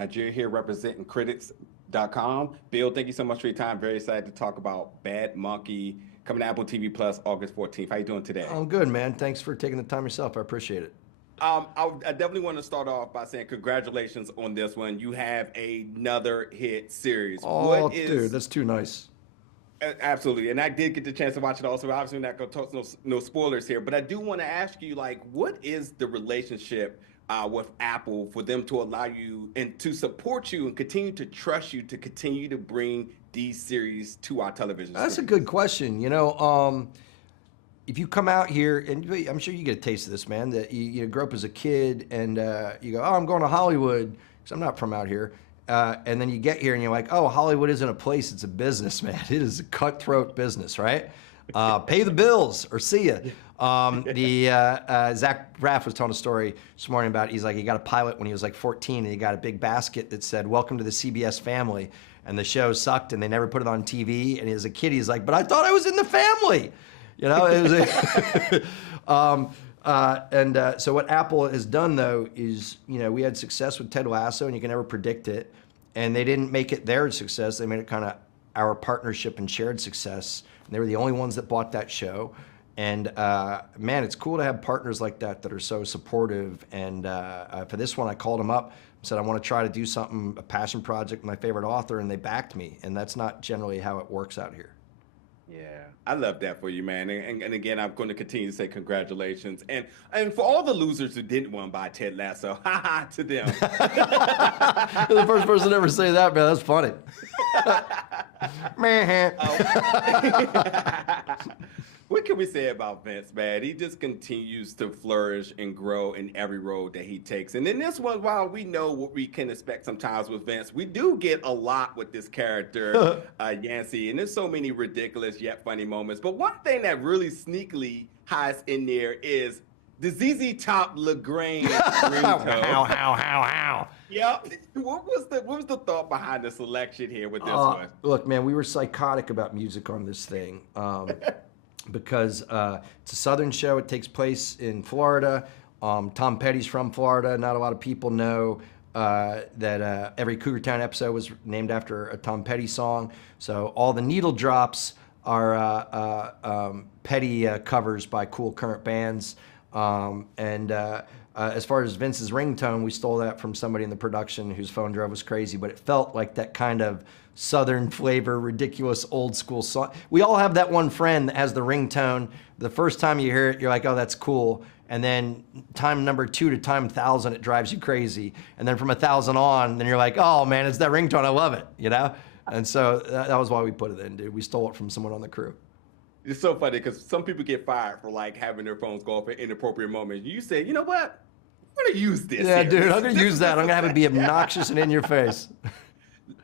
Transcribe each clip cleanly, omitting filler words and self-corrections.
Nagier here representing critics.com. Bill, thank you so much for your time. Very excited to talk about Bad Monkey coming to Apple TV Plus August 14th. How you doing today? I'm good, man. Thanks for taking the time yourself. I appreciate it. I definitely want to start off by saying congratulations on this one. You have another hit series. What Oh, dude, is that's too nice. Absolutely, and I did get the chance to watch it also. Obviously, we're not going to talk no spoilers here, but I do want to ask you, like, what is the relationship with Apple for them to allow you and to support you and continue to trust you to continue to bring these series to our television That's a screens? good question. If you come out here, and I'm sure you get a taste of this, man, that you grow up as a kid and you go, oh, I'm going to Hollywood because I'm not from out here. And then you get here and you're like, oh, Hollywood isn't a place, it's a business, man. It is a cutthroat business, right? Pay the bills or see ya. Zach Braff was telling a story this morning about, he's like, he got a pilot when he was like 14 and he got a big basket that said, welcome to the CBS family. And the show sucked and they never put it on TV. And as a kid, he's like, but I thought I was in the family. You know, it was so what Apple has done though is, we had success with Ted Lasso and you can never predict it. And they didn't make it their success. They made it kind of our partnership and shared success. And they were the only ones that bought that show. And man, it's cool to have partners like that that are so supportive. And for this one, I called them up, said, I want to try to do something, a passion project, my favorite author, and they backed me. And that's not generally how it works out here. Yeah, I love that for you, man. And again, I'm going to continue to say congratulations. And for all the losers who didn't want to buy Ted Lasso, ha ha to them. You're the first person to ever say that, man. That's funny. Man. What can we say about Vince, man? He just continues to flourish and grow in every road that he takes. And in this one, while we know what we can expect sometimes with Vince, we do get a lot with this character, Yancey. And there's so many ridiculous yet funny moments. But one thing that really sneakily hides in there is the ZZ Top LaGrange ringtone. How. Yep. What was the thought behind the selection here with this one? Look, man, we were psychotic about music on this thing. Because it's a Southern show. It takes place in Florida. Tom Petty's from Florida. Not a lot of people know that every Cougar Town episode was named after a Tom Petty song. So all the needle drops are Petty covers by cool current bands. As far as Vince's ringtone, we stole that from somebody in the production whose phone drove us crazy, but it felt like that kind of Southern flavor, ridiculous old school song. We all have that one friend that has the ringtone. The first time you hear it, you're like, oh, that's cool. And then time number 2 to time 1,000, it drives you crazy. And then from 1,000 on, then you're like, oh man, it's that ringtone, I love it, And so that was why we put it in, dude. We stole it from someone on the crew. It's so funny because some people get fired for like having their phones go off at inappropriate moments. You say, you know what? I'm gonna use this. Yeah, here. dude, I'm gonna use that. I'm gonna have it be obnoxious and in your face.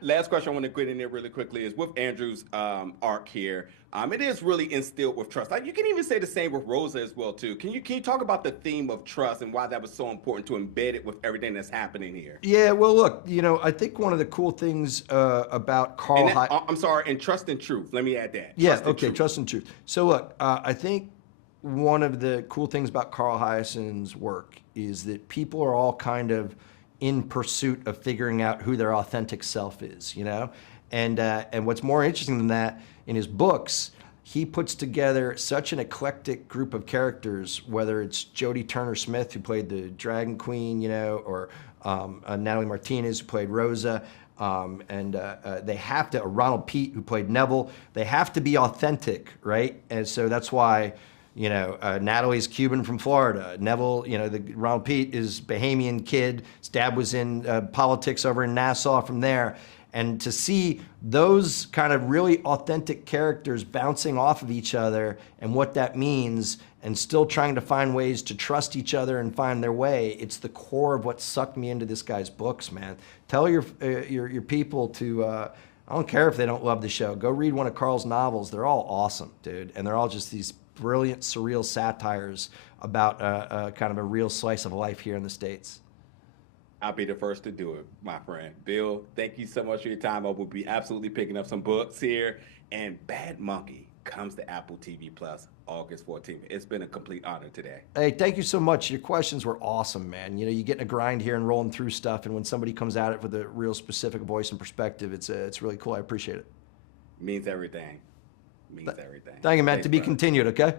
Last question I want to get in there really quickly is with Andrew's arc here. It is really instilled with trust. Like you can even say the same with Rosa as well too. Can you talk about the theme of trust and why that was so important to embed it with everything that's happening here? Yeah, well, look, I think one of the cool things about Carl. I'm sorry, and trust and truth. Let me add that. Yeah, okay, trust and truth. So look, I think one of the cool things about Carl Hiaasen's work is that people are all kind of in pursuit of figuring out who their authentic self is, And what's more interesting than that, in his books, he puts together such an eclectic group of characters, whether it's Jodie Turner-Smith, who played the Dragon Queen, or Natalie Martinez, who played Rosa, they have to, Ronald Pete, who played Neville, they have to be authentic, right? And so that's why, Natalie's Cuban from Florida. Neville, Ronald Pete is Bahamian kid. His dad was in politics over in Nassau from there. And to see those kind of really authentic characters bouncing off of each other and what that means and still trying to find ways to trust each other and find their way, it's the core of what sucked me into this guy's books, man. Tell your people to, I don't care if they don't love the show, go read one of Carl's novels. They're all awesome, dude. And they're all just these brilliant, surreal satires about kind of a real slice of life here in the States. I'll be the first to do it, my friend. Bill, thank you so much for your time. I will be absolutely picking up some books here. And Bad Monkey comes to Apple TV Plus August 14th. It's been a complete honor today. Hey, thank you so much. Your questions were awesome, man. You know, you get in a grind here and rolling through stuff, and when somebody comes at it with a real specific voice and perspective, it's really cool. I appreciate it. Means everything. Means everything. Thank you, man. Thanks, To be brother. continued, okay?